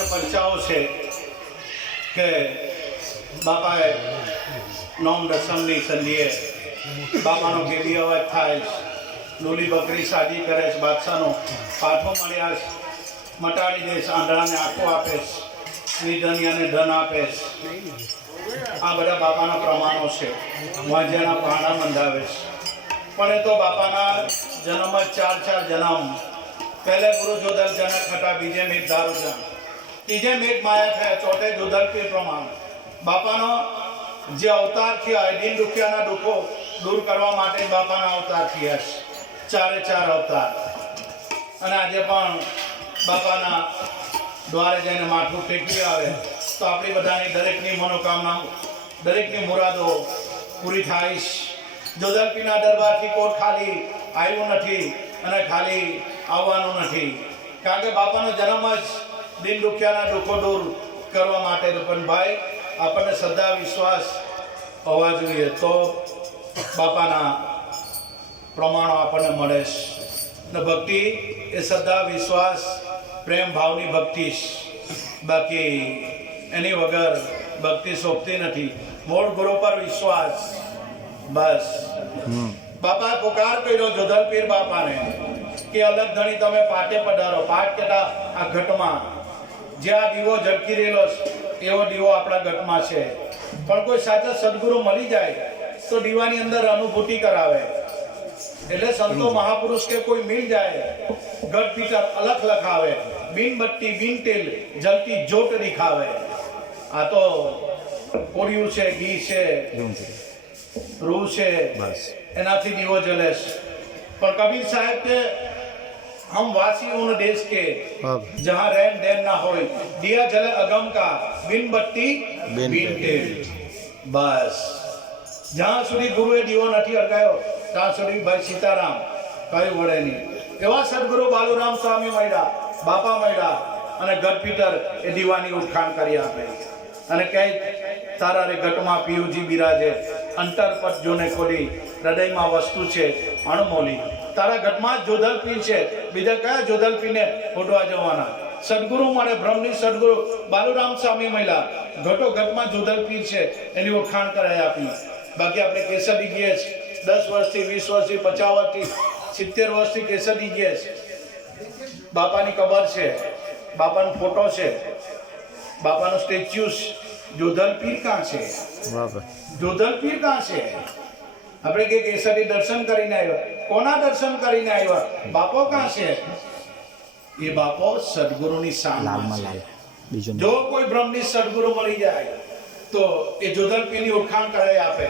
છે પંચાઓ છે કે બાપાએ નોમ દસમની સંધિએ બાપાનો ગેલી અવાજ થાય ડોલી બકરી સાજી કરે છે, બાદશાહનો પાઠો મળ્યા મટાડી દેશ આંધળાને આંખો આપે છે નિધનિયાને ધન આપે છે. આ બધા બાપાના પ્રમાણો છે. વાંજ્યાના પાણા છે. પણ એ તો બાપાના જન્મ ચાર ચાર જન્મ. પહેલે ગુરુ જોદલ જનક હતા, બીજે મીટ દારૂ જન ત્રીજે મેઘ માયા થયા, ચોથે જોદલ પીર પ્રમાણ. બાપાનો જે અવતાર થયા દિન દુખિયાના દુઃખો દૂર કરવા માટે બાપાના અવતાર થયા છે. ચારે ચાર અવતાર. અને આજે પણ બાપાના દ્વારે જઈને માથું ટેકવી આવે. તો આપણી બધાની દરેકની મનોકામના, દરેકની મુરાદો પૂરી થાય જોધરપીના દરબારથી કોટ ખાલી આવ્યું નથી અને ખાલી આવવાનું નથી. કારણ કે બાપાનો જન્મ જ દિન દુખ્યાના દુઃખો દૂર કરવા માટે રૂપનભાઈ ભાઈ આપણને શ્રદ્ધા વિશ્વાસ હોવા જોઈએ તો બાપાના પ્રમાણો આપણને મળે છે. ને ભક્તિ એ શ્રદ્ધા વિશ્વાસ પ્રેમ ભાવની ભક્તિ બાકી એની વગર ભક્તિ શોભતી નથી. મૂળ ગુરુ પર વિશ્વાસ બસ. બાપા પુકાર કર્યો જોધલપીર બાપાને કે અલગ ધણી તમે પાટે પધારો. પાટ કેટા આ ઘટમાં જે આ દીવો ઝળકી રહેલો એવો દીવો આપણા ગટમાં છે. પણ કોઈ સાચા સદગુરુ મળી જાય તો દીવાની અંદર અનુભૂતિ કરાવે. એટલે સંતો મહાપુરુષ કે કોઈ મિલ જાય ગઢ પીટર અલખ લખાવે બિન બત્તી બિન તેલ જલતી જોટ દિખાવે. આ તો કોળિયું છે ઘી છે રૂ છે એનાથી દીવો જલે છે પણ કબીર સાહેબ કે हम वासी उन देश के जहाँ रहन रहन ना हो दिया जले अगम का बिन बत्ती बिन टेल બસ જ્યાં સુધી ગુરુએ દીવો નથી અડગાયો ત્યાં સુધી ભાઈ સીતારામ કયું વળે નહીં એવા સદગુરુ બાલુરામ સ્વામી મળ્યા બાપા મળ્યા અને ગઢપીટર એ દીવાની ઉઠાણ કરી આપે છે અને કહે તારા રે ઘટમાં પિયુજી બિરાજે. અંતર પર જોને ખોલી, હૃદયમાં વસ્તુ છે, અણમોલી. તારા ઘટમાં જ જોધલ પીર છે. બીજા કયા જોધલ પીરને ફોટવા જવાના? સદગુરુ મળે બ્રહ્મની સદગુરુ બાલુરામ સ્વામી મહિલા ઘટો ઘટમાં જોધલ પીર છે, એની ઓળખાણ કરાય આપી. બાકી આપણે કેસરી ગીએ છે. દસ વર્ષથી, વીસ વર્ષથી, પચાસ વર્ષથી, સિત્તેર વર્ષથી કેસરી ગીએ છે. બાપાની કબર છે. બાપાનો ફોટો છે. બાપાનો સ્ટેચ્યુ જોધલ પીર કાં છે? જોધલ પીર કાં છે? આપણે કે કેસરી દર્શન કરીને આવ્યા. કોના દર્શન કરીને આવ્યા? બાપો કાં છે? એ બાપો સદગુરુની સામે છે. જો કોઈ બ્રહ્મની સદગુરુ મળી જાય તો એ જોધલપીરની ઓળખાણ કરાવી આપે.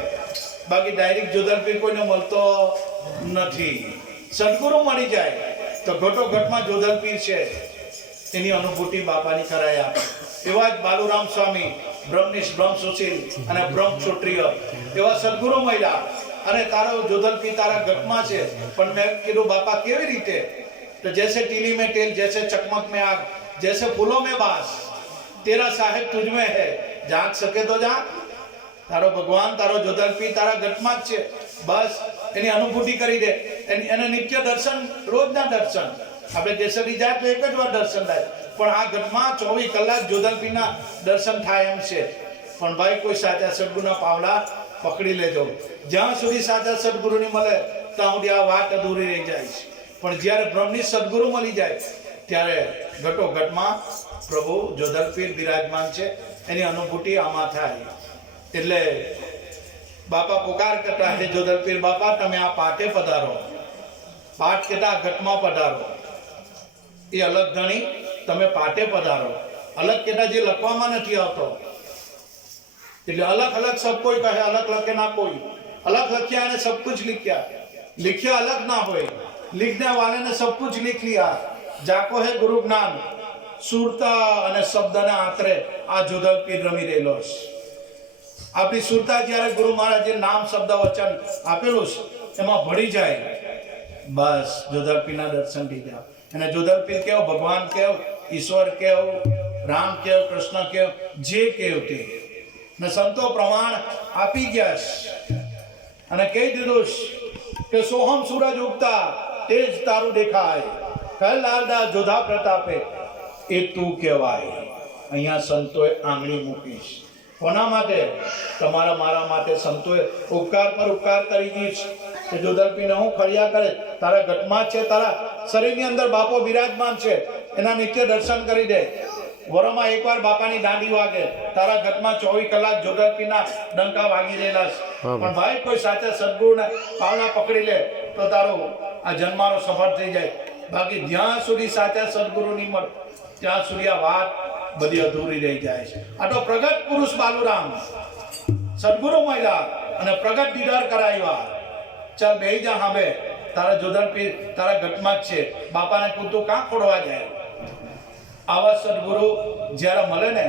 બાકી ડાયરેક્ટ જોધલપીર કોઈને મળતો નથી. સદગુરુ મળી જાય તો ઘટો ઘટમાં જોધલપીર છે. તેની અનુભૂતિ બાપાની કરાય. એવા જ બાલુરામ સ્વામી બ્રહ્મનિશ બ્રહ્મ સુશીલ અને બ્રહ્મ ક્ષોત્રિય એવા સદગુરુ મહિલા અને તારો જોધલપી તારા ગટમાં છે. પણ મેં કીધું, બાપા, કેવી રીતે? તો જૈસે ટીલી મેં તેલ, જૈસે ચકમક મેં આગ, જૈસે ફૂલો મેં બાસ. તેરા સાહેબ તુજમે હે. જાગ શકે તો જા તારો ભગવાન, તારો જોધલપી તારા ગટમાં જ છે. બસ, એની અનુભૂતિ કરી દે. એને નિત્ય દર્શન, રોજના દર્શન. આપણે કેસરી જાય તો એક જ વાર દર્શન થાય. પણ આ ઘટમાં ચોવીસ કલાક જોધલપીના દર્શન થાય એમ છે. પણ ભાઈ, કોઈ સાચા સદગુરુના પાવડા પકડી લેજો. જ્યાં સુધી સાચા સદગુરુની મળે, ત્યાં સુધી આ વાત અધૂરી રહી જાય છે. પણ જ્યારે બ્રહ્મની સદગુરુ મળી જાય, ત્યારે ઘટો ઘટમાં પ્રભુ જોધલપીર બિરાજમાન છે. એની અનુભૂતિ આમાં થાય. એટલે બાપા પુકાર કરતા હે જોધલપીર બાપા, તમે આ પાઠે પધારો. પાઠ કેતા ઘટમાં પધારો. એ અલગ ધણી તમે પાઠે પધારો અલગ કેતા જે લખવામાં નથી આવતો એટલે અલગ અલગ સબ કોઈ કહે અલગ લખે ના કોઈ અલગ લખ્યા અને સબ કુછ लिखा लिखा अलग ना होए लिखने वाले ने सब कुछ लिख लिया જાકો હે ગુરુ જ્ઞાન સુરતા અને શબ્દના આંતરે આ જોધલ પીર રમી રહેલો છે આપણી સુરતા જ્યારે ગુરુ મહારાજે નામ શબ્દ વચન આપેલું છે એમાં ભળી જાય બસ જોધલ પીરના દર્શન થઈ જાય અને જોધલ કેવો, ભગવાન કેવો, ઈશ્વર કેવો, રામ કેવો, કૃષ્ણ કેવો, જે કેવ તે. ને સંતો પ્રમાણ આપી ગયા અને કહી દીધું કે સોહમ સૂરજ ઉગતા તેજ તારું દેખાય. કહે લાલદા જોધા પ્રતાપે, એ તું કહેવાય. અહીંયા સંતોએ આંગળી મૂકીશ કોના માટે? તમારા મારા માટે સંતોએ ઉપકાર પર ઉપકાર કરી દીશ કે જોધરપીને હું ફર્યા કરે તારા ઘટમાં છે તારા શરીરની અંદર બાપો બિરાજમાન છે એના નિત્ય દર્શન કરી દે. વરોમાં એકવાર બાપાની દાંડી વાગે તારા ઘટમાં ચોવીસ કલાક જોધરપીના ડંકા વાગી રહેલા છે. પણ ભાઈ કોઈ સાચા સદગુરુને પાવના પકડી લે તો તારો આ જન્માનો સફળ થઈ જાય. બાકી જ્યાં સુધી સાચા સદગુરુ નહીં મળે ત્યાં સુધી આ વાત બધી અધૂરી રહી જાય છે. આ તો પ્રગટ પુરુષ બાલુરામ. સદગુરુ મહિલા અને પ્રગટ દીદાર કરાવ્યા. ચાલ બે જા હવે તારા જોધર પીર તારા ઘટમાં છે. બાપાને કૂતું કાં ખોડવા જાય? આવા સદગુરુ જ્યારે મળે ને,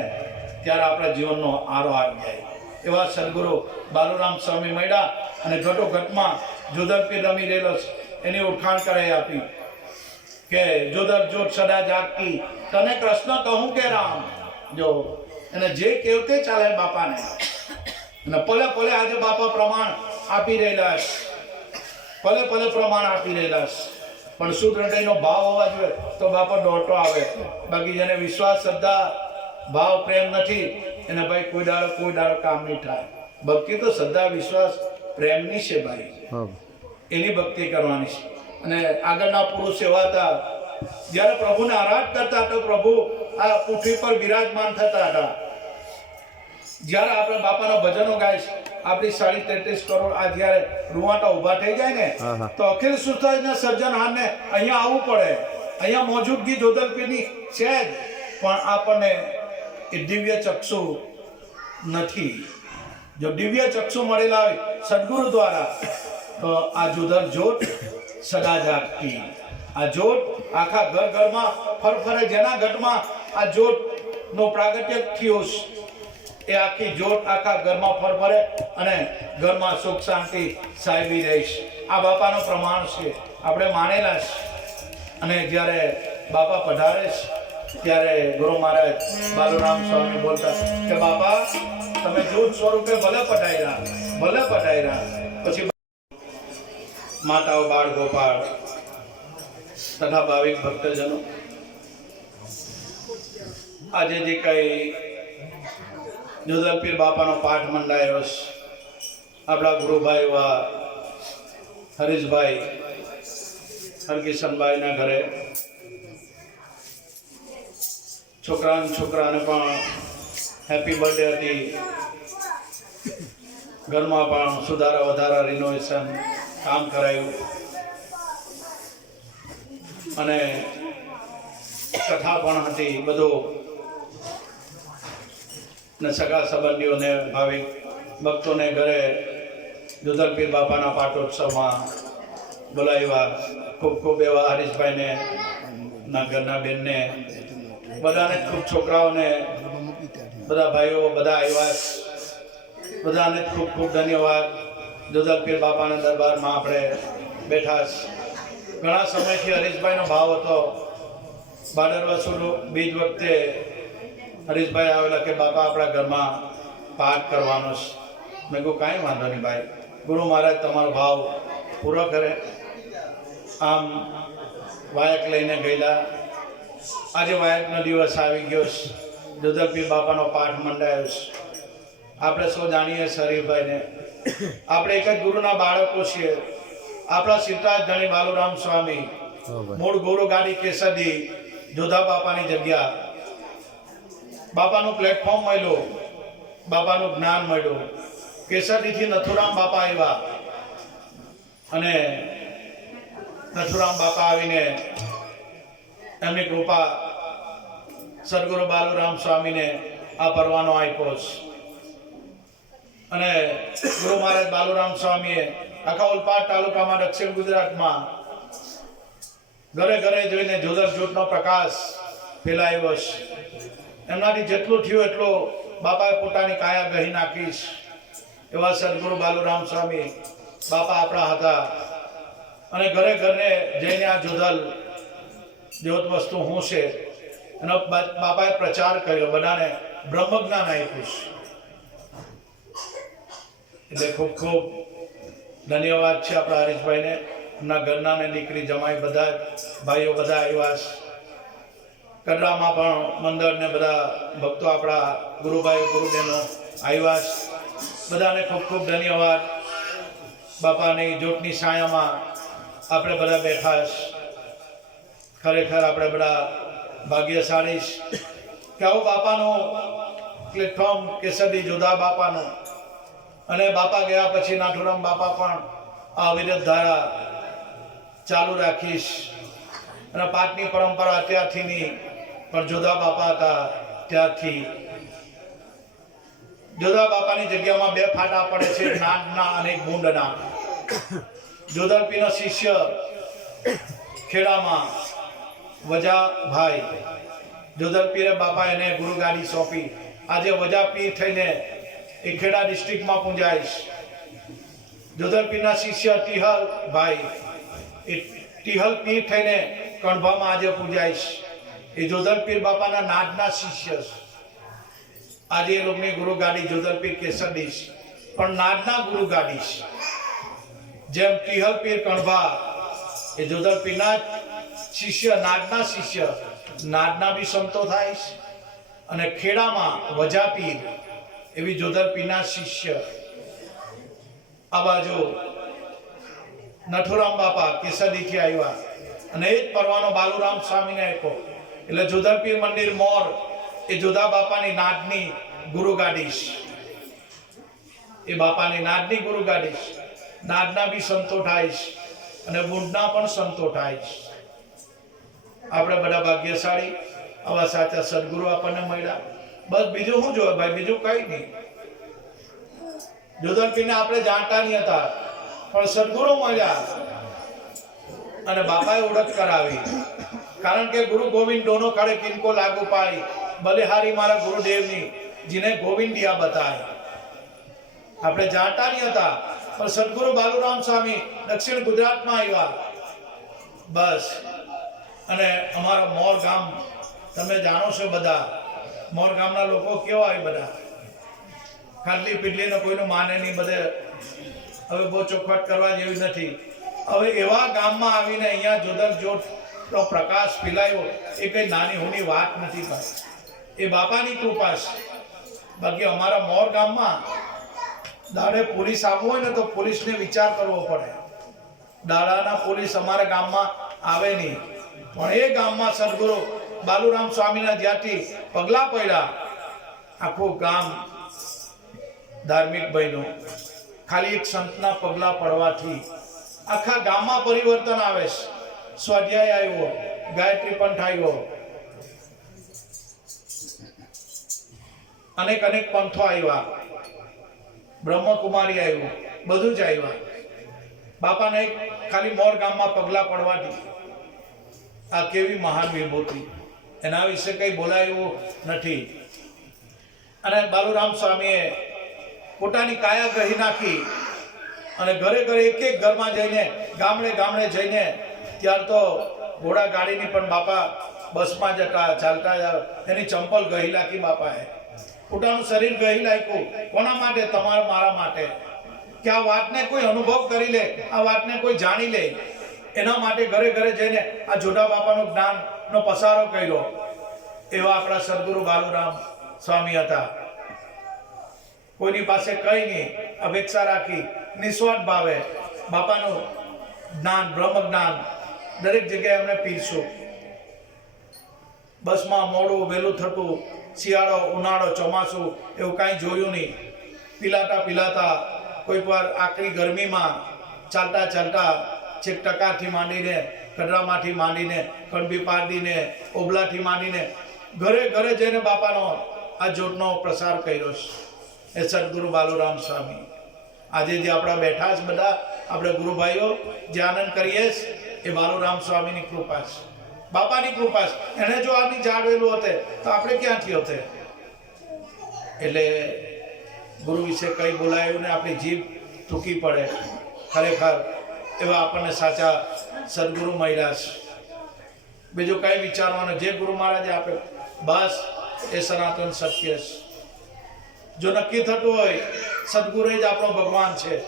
ત્યારે આપણા જીવનનો આરો આવી જાય. એવા સદગુરુ બાલુરામ સ્વામી મળ્યા અને ઘટો ઘટમાં જોધર પીર રમી રહેલો એની ઓળખાણ કરાઈ આપી કે જોધર જોત સદા જાગતી, તને કૃષ્ણ કહું કે રામ? જો અને જે કેવતે ચાલે બાપાને. અને પલે પલે આજે બાપા પ્રમાણ આપી રહેલા છે. પલે ભલે પ્રમાણ આપી રહેલા છે. પણ શુદ્ધ હૃદયનો ભાવ હોવા જોઈએ તો બાપા દોટો આવે બાકી જેને વિશ્વાસ શ્રદ્ધા ભાવ પ્રેમ નથી. એને ભાઈ કોઈ દાડો કોઈ દાડો કામ નહીં થાય. ભક્તિ તો શ્રદ્ધા વિશ્વાસ પ્રેમની છે ભાઈ. એની ભક્તિ કરવાની છે. અને આગળના પુરુષ એવા હતા. જ્યારે પ્રભુને આરાધ કરતા તો પ્રભુ આ પૃથ્વી પર બિરાજમાન થતા હતા. જ્યારે આપણે બાપાના ભજનો ગાય છે આપણી સાડી તેત્રીસ કરોડ આ જયારે રૂવાટા ઊભા થઈ જાય ને. તો અખિલ સુસ્તાજના સર્જનહારને અહીંયા આવવું પડે. અહીંયા મોજૂદગી જોધલપીની છે જ પણ આપણને એ દિવ્ય ચક્ષુ નથી. જો દિવ્ય ચક્ષુ મળેલા હોય સદગુરુ દ્વારા તો આ જુદર જોત સદા જાગતી આ જોત આખા ઘર ઘરમાં ફરફરે જેના ઘટમાં આ જોત નો પ્રાગટ્ય થયો છે, એ આખી જોત આખા ઘરમાં ફરફરે અને ઘરમાં સુખ શાંતિ સાહેબી રહીશ આ બાપાનો પ્રમાણ છે. આપણે માનેલા છે. અને જ્યારે બાપા પધારે છે, ત્યારે ગુરુ મહારાજ બાલુરામ સ્વામી બોલતા કે, બાપા, તમે જૂથ સ્વરૂપે ભલે પધાર્યા ભલે પધાર્યા. પછી માતાઓ બાળ ગોપાળ તથા ભાવિક ભક્તજનો, આજે જે કઈ જોધલપીર બાપાનો પાઠ મંડાયો આપણા ગુરુભાઈ એવા હરીશભાઈ, હરકિશનભાઈના ઘરે. છોકરા છોકરાને પણ હેપી બર્થડે હતી. ઘરમાં પણ સુધારા વધારા રિનોવેશન કામ કરાયું. અને કથા પણ હતી બધું. ને સગા સંબંધીઓને, ભાવિક ભક્તોને ઘરે દુધલપીર બાપાના પાટોત્સવમાં બોલાવ્યા. ખૂબ ખૂબ એવા હરીશભાઈને, ના ઘરના બેનને, બધાને ખૂબ છોકરાઓને, બધા ભાઈઓ, બધા આવ્યા. બધાને ખૂબ ખૂબ ધન્યવાદ. દુધલપીર બાપાના દરબારમાં આપણે બેઠા ઘણા સમયથી હરીશભાઈનો ભાવ હતો. સુરુ બીજ વખતે હરીશભાઈ આવેલા કે બાપા આપણા ઘરમાં પાઠ કરવાનો છે. મેં કહું કાંઈ વાંધો નહીં ભાઈ. ગુરુ મહારાજ તમારો ભાવ પૂરો કરે. આમ વાયક લઈને ગયેલા. આજે વાયકનો દિવસ આવી ગયો છે. જોધલપીર બાપાનો પાઠ મંડાયો છે. આપણે સૌ જાણીએ શરીરભાઈને આપણે એક જ ગુરુના બાળકો છીએ. આપણા સિદ્ધાર્થ ધણી બાલુરામ સ્વામી મૂળ ગુરુ ગાડી કેસરી જોધા બાપાની જગ્યા. બાપાનું પ્લેટફોર્મ મળ્યું. બાપાનું જ્ઞાન મળ્યું. કેસરીથી નથુરામ બાપા આવ્યા. અને નથુરામ બાપા આવીને એમની કૃપા સદગુરુ બાલુરામ સ્વામીને આ પરવાનો આપ્યો છે. અને ગુરુ મહારાજ બાલુરામ સ્વામીએ આખા ઓલપાડ તાલુકામાં દક્ષિણ ગુજરાતમાં ઘરે ઘરે જોઈને જોદર જ્યોતનો પ્રકાશ ફેલાયો છે. એમનાથી જેટલું થયું એટલું બાપાએ પોતાની કાયા ગહી નાખીશ. એવા સદગુરુ બાલુરામ સ્વામી બાપા આપણા હતા. અને ઘરે ઘરને જઈને આ જોધલ જેવત વસ્તુ શું છે એનો બાપાએ પ્રચાર કર્યો, બધાને બ્રહ્મજ્ઞાન આપ્યું એટલે ખૂબ ખૂબ ધન્યવાદ છે આપણા હરીશભાઈને. એમના ઘરના ને દીકરી જમાઈ બધા ભાઈઓ બધા આવ્યા છે. કડરામાં પણ મંદિરને બધા ભક્તો આપણા ગુરુભાઈ, ગુરુબહેનો આવ્યા બધાને ખૂબ ખૂબ ધન્યવાદ. બાપાની જોટની છાયામાં આપણે બધા બેઠા ખરેખર આપણે બધા ભાગ્યશાળી કે આવું બાપાનું પ્લેટફોર્મ કેસરી જુદા બાપાનું. અને બાપા ગયા પછી નાથુરામ બાપા પણ આ વિરત ધારા ચાલુ રાખીશ. અને પાઠની પરંપરા ત્યારથીની પણ જોધા બાપા હતા ત્યારથી. જોધા બાપાની જગ્યામાં બે ફાટા પડે છે નાદના અને ગુંડના જોધરપીનો શિષ્ય ખેડામાં વજાભાઈ. જોધરપીરે બાપા એને ગુરુ ગાડી સોંપી. આજે વજાપીર થઈને એ ખેડા ડિસ્ટ્રિક્ટમાં પૂંજાઈશ. જોધરપીરના શિષ્ય ટિહલ ભાઈ એ તિહલ પીર થઈને કણભામાં આજે પૂજાઈશ. એ જોધરપીર બાપાના નાદના શિષ્ય આજે એ લોકોની ગુરુ ગાડી જોધરપીર કેસરડીશ પણ નાદના ગુરુ ગાડીશ જેમ ટીહલપીર કણભા એ જોધલપીરના શિષ્ય, નાદના શિષ્ય, નાદના બી સંતો થાય. અને ખેડામાં વજાપીર એવી જોધલપીરના શિષ્ય. આ બાજુ નથુરામ બાપા કેસરીથી આવ્યા. અને એ જ પરવાનો બાલુરામ સ્વામીને આપ્યો. એટલે જોધરપીર મંદિર મોર એ જોધા બાપાની નાદની ગુરુ ગાડીશ. એ બાપાની નાદની ગુરુ ગાડીશ. નાદના બી સંતો થાય અને બુંડના પણ સંતો થાય આપણે બધા ભાગ્યશાળી, આવા સાચા સદગુરુ આપણને મળ્યા. બસ બીજું શું જોવે ભાઈ? બીજું કઈ નહીં. જોધરપીરને આપણે જાણતા નહીં હતા, પણ સદગુરુ મળ્યા અને બાપાએ ઓળખ કરાવી. કારણ કે ગુરુ ગોવિંદ દોનો ખડે કિनको લાગુ પાઈ બલિહારી મારા ગુરુદેવની, જીને ગોવિંદિયા બતાય. આપણે જાણતા નહીં હતા, પણ સદગુરુ બાલુરામ સ્વામી દક્ષિણ ગુજરાતમાં આવ્યા. બસ. અને અમારો મોર ગામ, તમે જાણો છો બધા. મોર ગામના લોકો કેવા હોય બધા? ખાટલી પીટલીને કોઈનું માને નહીં બધે. હવે બહુ ચોખવટ કરવા જેવી નથી. હવે એવા ગામમાં આવીને અહીંયા જોદર જોતનો પ્રકાશ ફેલાયો એ કઈ નાની હોની વાત નથી ભાઈ. એ બાપાની કૃપા છે. બાકી અમારા મોર ગામમાં દાડે પોલીસ આવવું હોય ને તો પોલીસને વિચાર કરવો પડે. દાડાના પોલીસ અમારા ગામમાં આવે નહીં. પણ એ ગામમાં સદગુરુ બાલુરામ સ્વામીના જ્યાંથી પગલા પડ્યા, આખું ગામ ધાર્મિક બન્યું. ખાલી એક સંતના પગલા પડવાથી આખા ગામમાં પરિવર્તન આવે છે. સ્વાધ્યાય આવ્યો. ગાયત્રી પંથ આવ્યો અનેક અનેક પંથો આવ્યા. બ્રહ્મકુમારી આવ્યું. બધું જ આવ્યા. બાપાને ખાલી મોર ગામમાં પગલા પડવાથી આ કેવી મહાન વિભૂતિ. એના વિશે કંઈ બોલાયું નથી. અને બાલુરામ સ્વામીએ પોતાની કાયા કહી નાખી અને ઘરે ઘરે એક એક ઘરમાં જઈને ગામડે ગામડે જઈને ત્યાર તો ઘોડા ગાડીની પણ બાપા બસમાં જતા ચાલતા એની ચંપલ ગહી નાખી બાપાએ. પોતાનું શરીર ગહી નાખ્યું. કોના માટે? તમારા, મારા માટે. કે આ વાતને કોઈ અનુભવ કરી લે, આ વાતને કોઈ જાણી લે. એના માટે ઘરે ઘરે જઈને આ જોડા બાપાનું જ્ઞાનનો પસારો કર્યો. એવા આપણા સદગુરુ બાલુરામ સ્વામી હતા. કોઈની પાસે કઈ નહીં. અપેક્ષા રાખી નિસ્વાર્થ ભાવે બાપાનું જ્ઞાન બ્રહ્મ જ્ઞાન દરેક જગ્યાએ એમને પીરશો બસમાં મોડું, વહેલું થતું, શિયાળો, ઉનાળો, ચોમાસું, એવું કાંઈ જોયું નહીં. પીલાતા પીલાતા, કોઈક વાર આકરી ગરમીમાં ચાલતા ચાલતા છેક ટકાથી માંડીને કડરામાંથી માંડીને કણબી પાડીને, ઓબલાથી માંડીને, ઘરે ઘરે જઈને બાપાનો આ જોટનો પ્રસાર કર્યો છે. એ સદગુરુ બાલુરામ સ્વામી. આજે જે આપણા બેઠા છે બધા, આપણે ગુરુભાઈઓ, જે આનંદ કરીએ છે એ બાલુરામ સ્વામીની કૃપા છે. બાપાની કૃપા છે. એને જો આની જાળવેલું હતે, તો આપણે ક્યાંથી હતે? એટલે ગુરુ વિશે કંઈ બોલાયું ને આપણી જીભ ટૂંકી પડે. ખરેખર એવા આપણને સાચા સદગુરુ મળ્યા છે. બીજું કંઈ વિચારવાનું, જે ગુરુ મહારાજે આપે, બસ એ સનાતન સત્ય છે. જો નક્કી થતું હોય, સદગુરુ જ આપણો ભગવાન છે.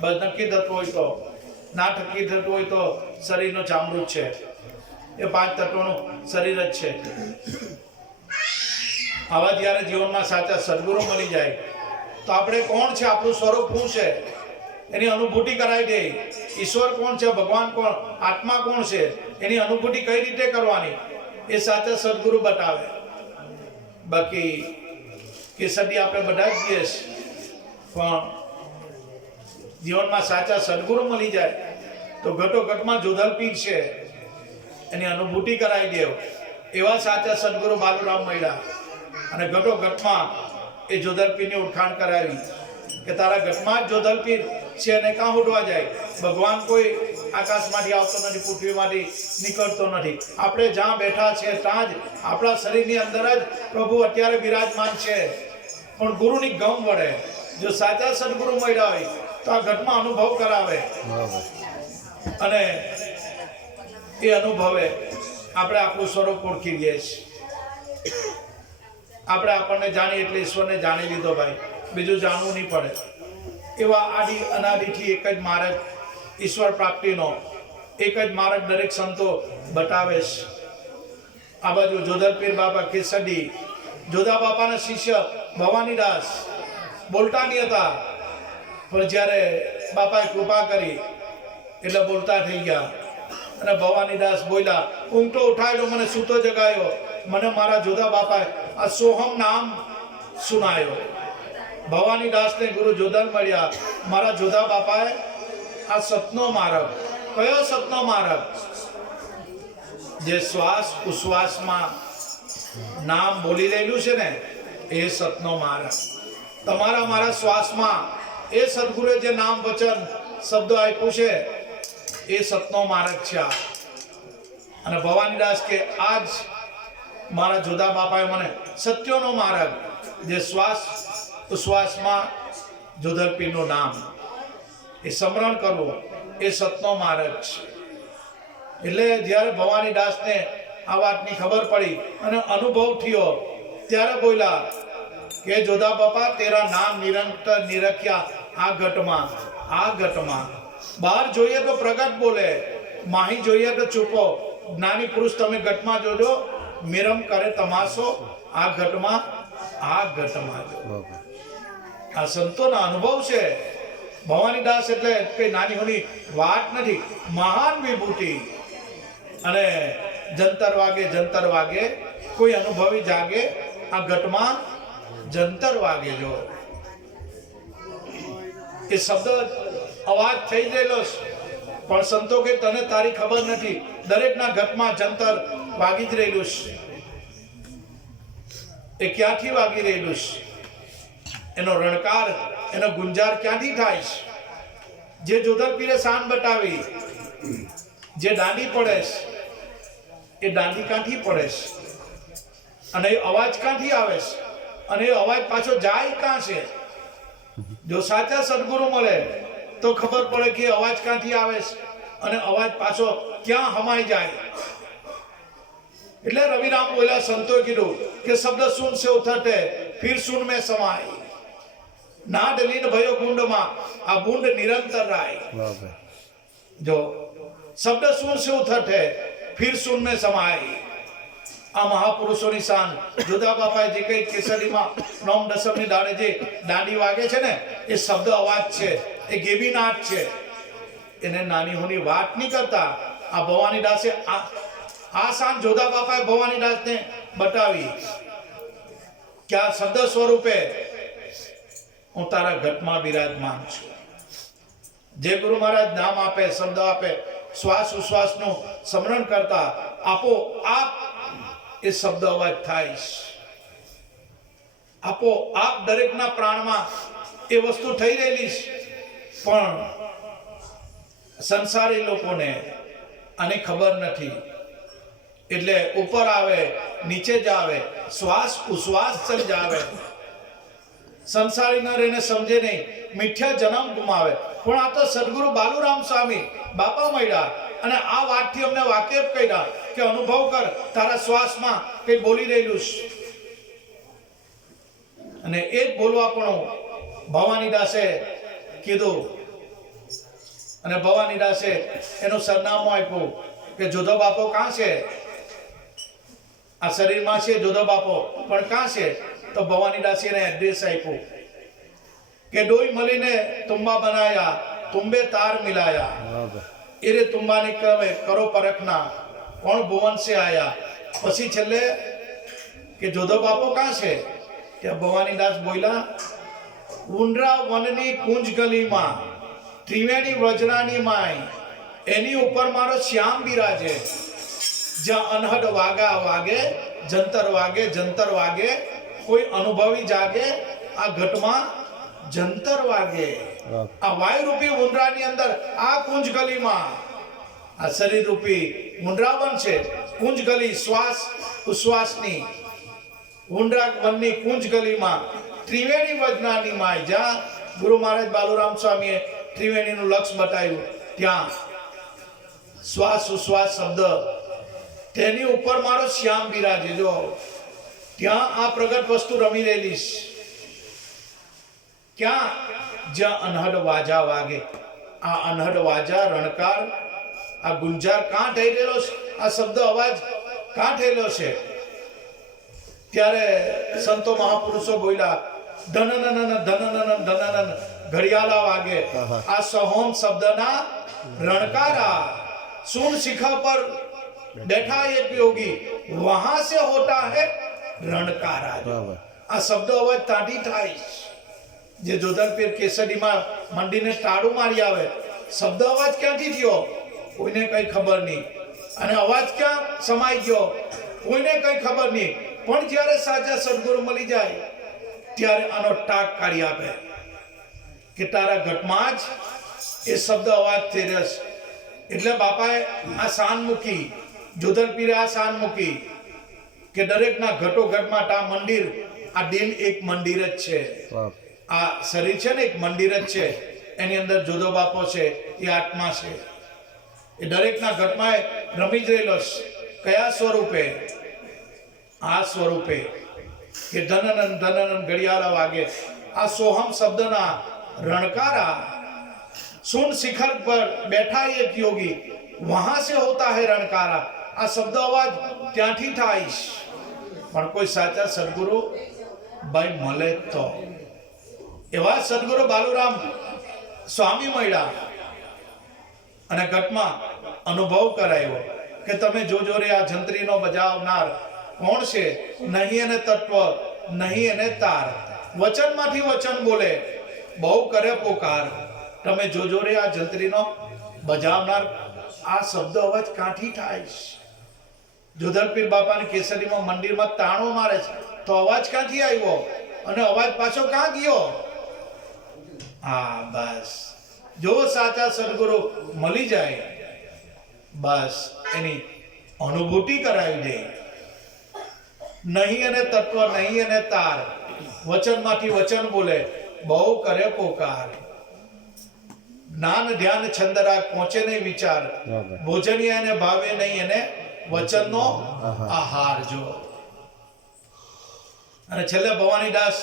બસ નક્કી થતું હોય તો ના નક્કી થતું હોય તો શરીરનો ચામડું જ છે. એ પાંચ તત્વોનું શરીર જ છે. આવા જ્યારે જીવનમાં સાચા સદગુરુ મળી જાય. તો આપણે કોણ છે? આપણું સ્વરૂપ શું છે? એની અનુભૂતિ કરાવી દે. ઈશ્વર કોણ છે? ભગવાન કોણ? આત્મા કોણ છે? એની અનુભૂતિ કઈ રીતે કરવાની? એ સાચા સદગુરુ બતાવે. બાકી કેસરી આપણે બધા જ છીએ. પણ જીવનમાં સાચા સદગુરુ મળી જાય, તો ઘટો ઘટમાં જોધલ પીર છે. એની અનુભૂતિ કરાવી દેવ. એવા સાચા સદગુરુ બાલુરામ મળ્યા. અને ઘટો ઘટમાં એ જોધલ પીરની ઓળખાણ કરાવી કે તારા ઘટમાં જ જોધલ પીર છે અને કાં ઉઠવા જાય? ભગવાન કોઈ આકાશમાંથી આવતો નથી, પૃથ્વીમાંથી નીકળતો નથી. આપણે જ્યાં બેઠા છે ત્યાં જ આપણા શરીરની અંદર જ પ્રભુ અત્યારે બિરાજમાન છે. પણ ગુરુની ગમ વડે જો સાચા સદગુરુ મળ્યા હોય તો આ ઘટમાં અનુભવ કરાવે. અને એ અનુભવે આપણે આપણું સ્વરૂપ ઓળખી લઈએ છીએ. આપણે આપણને જાણીએ એટલે ઈશ્વરને જાણી લીધો ભાઈ. બીજું જાણવું નહીં પડે. એવા આડી અનાદિથી એક જ માર્ગ ઈશ્વર પ્રાપ્તિનો એક જ માર્ગ દરેક સંતો બતાવે છે. આ બાજુ જોધરપીર બાબા કેસડી જોધા બાપાના શિષ્ય ભવાનીદાસ બોલતા નહીં હતા. પણ જ્યારે બાપાએ કૃપા કરી, એટલે બોલતા થઈ ગયા. અને ભવાનીદાસ બોલ્યા ઊંઘતો ઉઠાયો મને સૂતો જગાયો. મને મારા જોધા બાપાએ આ સોહમ નામ સુનાયો. ભવાનીદાસને ગુરુ જોધન મળ્યા, મારા જોધા બાપાએ આ સતનો મારગ. કયો સતનો મારગ? જે શ્વાસ ઉશ્વાસમાં નામ બોલી રહેલું છે ને, એ સતનો મારગ. તમારા મારા શ્વાસમાં એ સદગુરુએ જે નામ વચન, શબ્દો આપ્યું છે, એ સતનો માર્ગ છે આ. અને ભવાનીદાસ કે આજ મારા જોધા બાપાએ મને સત્યોનો માર્ગ, જે શ્વાસ ઉશ્વાસમાં જોધર પીરનું નામ, એ સ્મરણ કરવું, એ સતનો માર્ગ છે. એટલે જ્યારે ભવાનીદાસને આ વાતની ખબર પડી અને અનુભવ થયો, ત્યારે બોલ્યા, કે જોધા બાપા, તેરા નામ નિરંતર નિરખ્યા આ ઘટમાં આ ઘટમાં બહાર જોઈએ તો પ્રગટ બોલે માહી જોઈએ તો ચૂપો જ્ઞાની પુરુષ તમે ઘટમાં જોજો મિરમ કરે તમાશો આ ઘટમાં આ ઘટમાં જો. આ સંતોના અનુભવ છે. ભવાની દાસ એટલે કઈ નાની હોની વાત નથી મહાન વિભૂતિ. અને જંતર વાગે જંતર વાગે કોઈ અનુભવી જાગે આ ઘટમાં જંતર વાગે જો. એ શબ્દ અવાજ થઈ ગયેલો પણ સંતો કે તને તારી ખબર નથી. દરેકના ઘટમાં જંતર વાગી જ રહેલું છે. એ ક્યાંથી વાગી રહેલું છે? એનો રણકાર, એનો ગુંજાર ક્યાંથી થાય છે? જે જોધર પીરે શાન બતાવી, જે દાંડી પડે છે, એ દાંડી કાંઠી પડે છે? અને એ અવાજ કાંઠી આવે છે? અને એ અવાજ પાછો જાય ક્યાં છે? જો સાચા સદગુરુ મળે તો ખબર પડે કે અવાજ ક્યાંથી આવે છે અને અવાજ પાછો ક્યાં હમાઈ જાય. એટલે રવિરામ બોલ્યા સંતોએ કીધું કે શબ્દ સુન સે ઉથટે ફિર સુન મેં સમાય ના ડલીન ભયો ગુંડમાં આ ગુંડ નિરંતર રાય. જો શબ્દ સુન સે ઉથટે ફિર સુન મેં સમાય આ મહાપુરુષોની શાન. જુદા બાપાએ જે કઈ કેસરીમાં નોમ દસમની દાડે જે દાંડી વાગે છે ને, એ શબ્દ અવાજ છે, એ ગેબી નાટ છે. એને નાની વાત નહીં કરતા. આ ભવાની દાસે આ શાન જોધા બાપાએ ભવાની દાસને બતાવી. કે આ શબ્દ સ્વરૂપે હું તારા ઘટમાં બિરાજમાન છું. જે ગુરુ મહારાજ નામ આપે, શબ્દ આપે શ્વાસ ઉશ્વાસનું સ્મરણ કરતા આપો આપ એ શબ્દ અવાજ થાય આપો આપ દરેકના પ્રાણમાં એ વસ્તુ થઈ રહેલી પણ સંસારી લોકોને આની ખબર નથી. એટલે ઉપર આવે, નીચે જાવે શ્વાસ ઉશ્વાસ જ આવે સંસારી ન રહીને સમજે નહીં. મીઠ્યા જન્મ ગુમાવે. પણ આ તો સદગુરુ બાલુરામ સ્વામી બાપા મળ્યા. અને આ વાતથી અમને વાકેફ કર્યા કે અનુભવ કર, તારા શ્વાસમાં કંઈ બોલી રહેલું છે. અને એ જ બોલવા પણ ભવાની દાસે કીધું. અને ભવાની દાસે એનું સરનામું આપ્યું કે જોધો બાપો કાં છે? આ શરીરમાં છે જોધો બાપો, પણ કાં છે? તો ભવાની દાસીને એડ્રેસ આપ્યું કે ડોઈ મળીને તુંબા બનાયા, તુંબે તાર મિલાયા. બરાબર એરે તુંબાની કમે કરો પરખના. કોણ ભુવન આયા? પછી છેલ્લે કે જોધો બાપો કાં છે? ત્યાં ભવાની દાસ બોલ્યા, ઉંડરા વનની કુંજ ગલીમાં, ત્રિવેણી વ્રજરાની માય, એની ઉપર મારો શ્યામ બિરાજે. જ્યાં અનહદ વાગા વાગે, જંતર વાગે જંતર વાગે, કોઈ અનુભવી જાગે, આ ઘટમાં જંતર વાગે. આ વાયુ રૂપી ઉંદરાની અંદર, આ કુંજ ગલીમાં આ શરીર રૂપી ઉંદરા બનશે કુંજ ગલી શ્વાસ, ઉશ્વાસની ઉંદરા વનની કુંજ ગલીમાં ત્રિવેણી વજનાની માય. જ્યાં ગુરુ મહારાજ બાલુરામ સ્વામીએ ત્રિવેણીનું લક્ષ બતાવ્યું, ત્યાં શ્વાસ, ઉશ્વાસ શબ્દ. તેની ઉપર મારો શ્યામ બિરાજે. જો, ત્યાં આ પ્રગટ વસ્તુ રમી રહેલી ક્યાં? જ્યાં અનહદ વાજા વાગે. આ અનહદ વાજા રણકાર આ ગુંજાર કાં થઈ રહેલો છે? આ શબ્દ અવાજ કાં થયેલો છે? ત્યારે સંતો મહાપુરુષો બોલ્યા ધન નન ધન ઘડિયાળા વાગે. આ સહોમ શબ્દના રણકારા. સુન શિખા પર બેઠા એક યોગી વહાં સે હોતા હે રણકારા. આ શબ્દ અવાજ તાટી થાય જે જોધરપીર કેસરીમાં મંડીને તાળું મારી આવે, શબ્દ અવાજ ક્યાંથી થયો? કોઈને કઈ ખબર નહીં. અને અવાજ ક્યાં સમાઈ ગયો? કોઈને કઈ ખબર નહીં. પણ જ્યારે સાચા સદગુરુ મળી જાય, ત્યારે આનો ટાક કાઢી આપે કે તારા ઘટમાં જ એ શબ્દ અવાજ થઈ રહ્યો એટલે બાપાએ આ શાન મૂકી, જોધનપીરે આ શાન મૂકી કે દરેકના ઘટો ઘટમાં આ મંદિર, આ દિલ એક મંદિર જ છે. આ શરીર છે ને એક મંદિર જ છે. એની અંદર જુદો બાપો છે, એ આત્મા છે. એ દરેકના ઘટમાં રમી જ રહેલો કયા સ્વરૂપે? આ સ્વરૂપે. કે ધનનન ધનનન ઘડિયાળા વાગે. આ સોહમ શબ્દના રણકારા. સુન શિખર પર બેઠા એક યોગી. વહાં સે હોતા હે રણકારા. આ શબ્દ અવાજ ત્યાંથી થાય પણ કોઈ સાચા સદગુરુ ભાઈ મળે તો. એવા સદગુરુ બાલુરામ સ્વામી મળ્યા અને ઘટમાં અનુભવ કરાયો કે તમે જોજો રે આ જંત્રીનો બજાવનાર કોણ છે? નહીં એને તત્વ, નહીં એને તાર. વચનમાંથી વચન બોલે. બહુ કરે પોકાર. તમે જોજો રે આ જંત્રીનો બજાવનાર આ શબ્દ અવાજ કાંઠી થાય છે. જોધરપીર બાપાની કેસરીમાં મંદિરમાં તાણો મારે છે. તો અવાજ ક્યાંથી આવ્યો? અને અવાજ પાછો ક્યાં ગયો? હા બસ. જો સાચા સદગુરુ મળી જાય. બસ એની અનુભૂતિ કરાવી દે. નહીં અને તત્વ નહીં અને તાર. વચનમાંથી વચન બોલે. બહુ કરે પોકાર. જ્ઞાન ધ્યાન છંદરા પહોંચે નહીં વિચાર. ભોજનીય અને ભાવે નહીં એને વચનનો આહા. આહાર જો. અને છેલ્લે ભવાની દાસ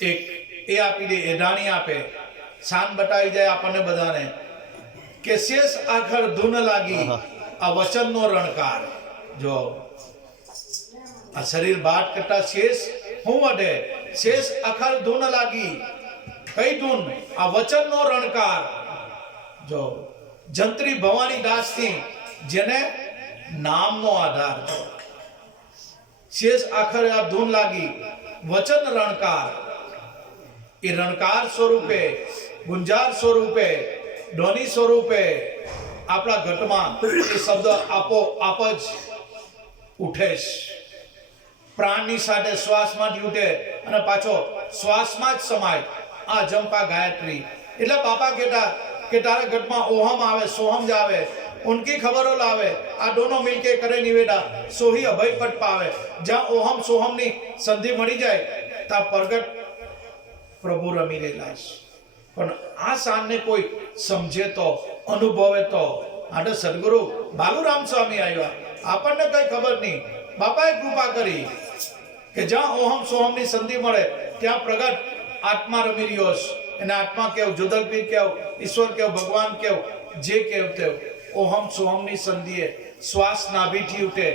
એક એ આપી દે એઢાણી આપે. શાન બતાવી જાય આપણને બધાને. કે શેષ આખર ધૂન લાગી. આ વચનનો રણકાર. જો આ શરીર બાટ કરતા શેષ હું વઢે? શેષ અખર ધૂન લાગી. કઈ ધૂન? આ વચનનો રણકાર. જો જંત્રી ભવાની દાસથી જેને નામનો આધાર શેષ આખર આ ધૂન લાગી. વચન રણકાર. એ રણકાર સ્વરૂપે, ગુંજાર સ્વરૂપે, ધ્વનિ સ્વરૂપે આપણા ઘટમાં એ શબ્દ આપો આપ જ ઉઠે છે પ્રાણની સાથે શ્વાસમાંથી ઉઠે અને પાછો શ્વાસમાં જ સમાય. આ જંપા ગાયત્રી. એટલે બાપા કહેતા કે તારા ઘટમાં ઓહમ આવે, સોહમ જ આવે, ઉનકી ખબરો લાવે. આ દોનો મિલકે કરે નિવેદા. સોહી અભય પટ પાવે. જ્યાં ઓહમ સોહમની સંધિ મળી જાય, ત્યાં પ્રગટ પ્રભુ રમી રહેલા છે. પણ આ સાંજને કોઈ સમજે તો, અનુભવે તો. આટલે સદગુરુ બાલુરામ સ્વામી આવ્યા. આપણને કઈ ખબર નહીં. બાપાએ કૃપા કરી કે જ્યાં ઓહમ સોહમની સંધિ મળે, ત્યાં પ્રગટ આત્મા રમી રહ્યો છે. એને આત્મા કેવું, જુદલપીર કેવું, ઈશ્વર કેવું, ભગવાન કેવું, જે કેવું તેવું. ઓહમ સોહમની સંધિએ શ્વાસ નાભીથી ઉઠે.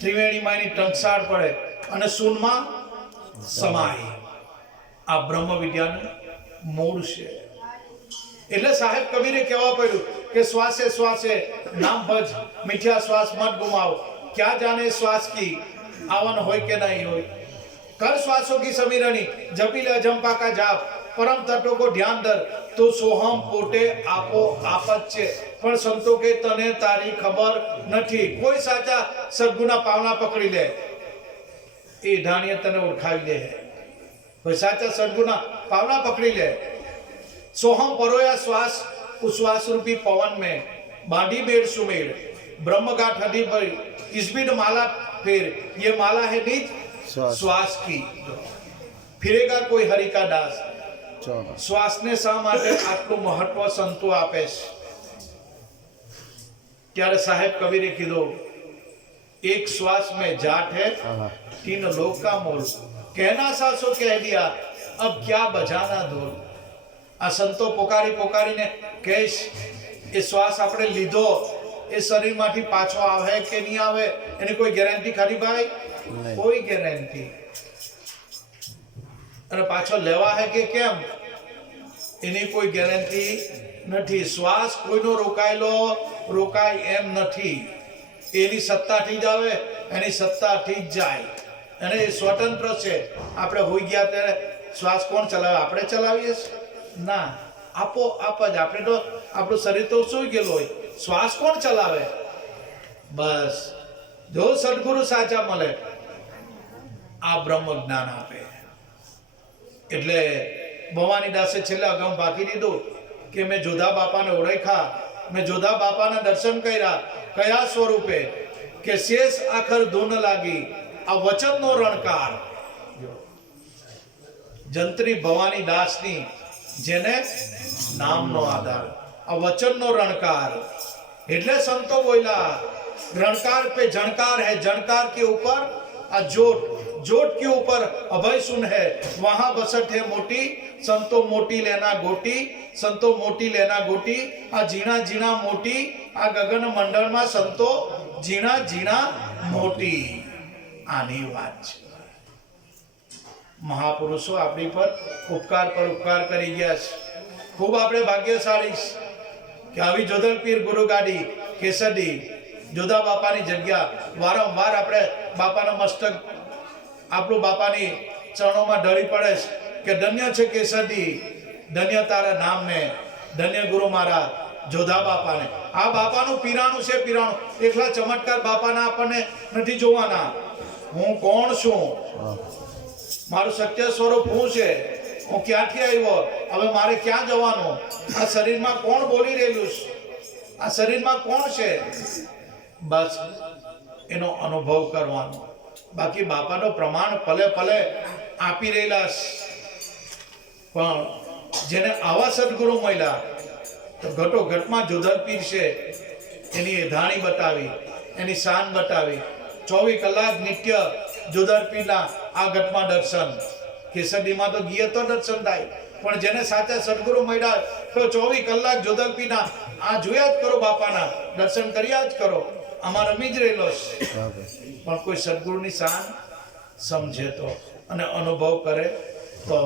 ત્રિવેણીમાંની ટંકસાળ પડે અને સૂનમાં સમાય આ બ્રહ્મ વિદ્યાનું મૂળ છે. એટલે સાહેબ કબીરે કહેવા પડ્યું કે શ્વાસે શ્વાસે નામ ભજ, મીઠા શ્વાસ મત ગુમાવો. ક્યાં જાને શ્વાસ કી? આવન હોય કે નહીં હોય? કર શ્વાસો કી સમીરણી, જપી લે અજંપા કા જાપ. પરમ તત્વ કો ધ્યાન દર તો સોહમ પોતે આપો આપત છે. પણ સંતો કે તને તારી ખબર નથી. કોઈ સાચા સદગુના પાવના પકડી લે. એ ધાણીએ તને ઓળખાવી દે કોઈ સાચા સદગુના પાવના પકડી લે सोहम परोया श्वास उश्वास रूपी पवन में बांधी बेड़ सुमेड़ ब्रह्म गाठ हदी पर इसबिड माला फिर ये माला है निज श्वास। श्वास की फिरेगा કોઈ હરિ કા દાસ ચોક્કસ શ્વાસને શા માટે આટલું મહત્વ સંતો આપે છે ત્યારે સાહેબ કબીરે કીધું એક શ્વાસ में जाट है આહા तीन लोग का मोल कहना सासो कह दिया अब क्या बजाना ढोल આ સંતો પોકારી પોકારીને કહેશ એ શ્વાસ આપણે લીધો એ શરીરમાંથી પાછો આવે કે નહીં આવે એની કોઈ ગેરંટી ખરી ભાઈ નહીં. કોઈ ગેરંટી અને પાછો લેવા હે કે કેમ એની કોઈ ગેરંટી નથી શ્વાસ કોઈનો રોકાયેલો રોકાય એમ નથી એની સત્તાથી જ આવે એની સત્તાથી જ જાય અને એ સ્વતંત્ર છે. આપણે હોઈ ગયા ત્યારે શ્વાસ કોણ ચલાવે? આપણે ચલાવીએ ના. આપો આપ જ. આપણે તો આપણું શરીર તો સુઈ ગયેલું હોય. શ્વાસ કોણ ચલાવે? બસ. જો સદગુરુ સાચા મળે, આ બ્રહ્મ જ્ઞાન આપે. એટલે ભવાની દાસે છેલ્લે અગમ બાકી દીધું કે મેં જોધા બાપાને ઓળખ્યા. મેં જોધા બાપાના દર્શન કર્યા. કયા સ્વરૂપે? કે શેષ આખર ધૂન લાગી. આ વચનનો રણકાર જંત્રી ભવાની દાસની જેને નામનો આધાર આ વચનનો રણકાર એટલે સંતો બોલ્યા રણકાર पे જણકાર है જણકાર के ऊपर आ जोट जोट के ऊपर अभय सुन है वहां बसत है मोटी संतो मोटी लेना गोटी संतो मोटी लेना गोटी આ ઝીણા ઝીણા મોટી આ ગગન મંડળમાં સંતો ઝીણા ઝીણા મોટી આની વાત છે. મહાપુરુષો આપણી પર ઉપકાર પર ઉપકાર કરી ગયા છે. ખૂબ આપણે ભાગ્યશાળી કે આવી જોધલપીર ગુરુ ગાડી કેસડી જોધા બાપાની જગ્યા, વારંવાર આપણે બાપાના મસ્તક, આપણું બાપાની ચરણોમાં ઢળી પડે છે કે ધન્ય છે કેસડી ધન્ય તારા નામને, ધન્ય ગુરુ મારા જોધા બાપાને. આ બાપાનું પીરાણું છે પીરાણું. એકલા ચમત્કાર બાપાના આપણને નથી જોવાના. હું કોણ છું? મારું સત્ય સ્વરૂપ શું છે? હું ક્યાંથી આવ્યો? હવે મારે ક્યાં જવાનું? આ શરીરમાં કોણ બોલી રહેલું છે? આ શરીરમાં કોણ છે? બસ, એનો અનુભવ કરવાનો. બાકી બાપાનો પ્રમાણ પલે પલે આપી રહેલા પણ જેને આવા સદગુરુ મળ્યા, તો ઘટો ઘટમાં જોધર છે. એની એધાણી બતાવી, એની શાન બતાવી. ચોવીસ કલાક નિત્ય જોધર પીરના આ ઘટમાં દર્શન. કેસડીમાં તો ગીય તો દર્શન થાય પણ જેને સાચા સદગુરુ મળ્યા તો ચોવીસ કલાક જોધર પીરના આ જોયા જ કરો બાપાના દર્શન કર્યા જ કરો. આમાં રમી જ રહેલો છે. પણ કોઈ સદગુરુની શાન સમજે તો અને અનુભવ કરે તો.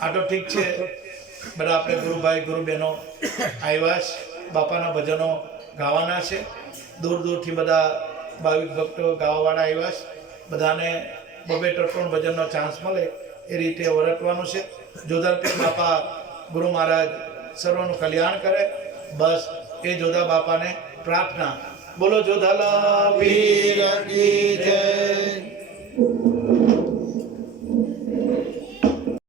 આ તો ઠીક છે. બધા આપણે ગુરુભાઈ ગુરુબહેનો આવ્યા છે. બાપાના ભજનો ગાવાના છે. દૂર દૂરથી બધા ભાવિક ભક્તો ગાવાવાળા આવ્યા છે. બધાને બબે ત્રણ ભજનનો ચાન્સ મળે એ રીતે ઓળખવાનું છે. જોધારપીઠ બાપા ગુરુ મહારાજ સર્વનું કલ્યાણ કરે. બસ એ જોધા બાપાને પ્રાર્થના. બોલો જોધાલા વીર જય.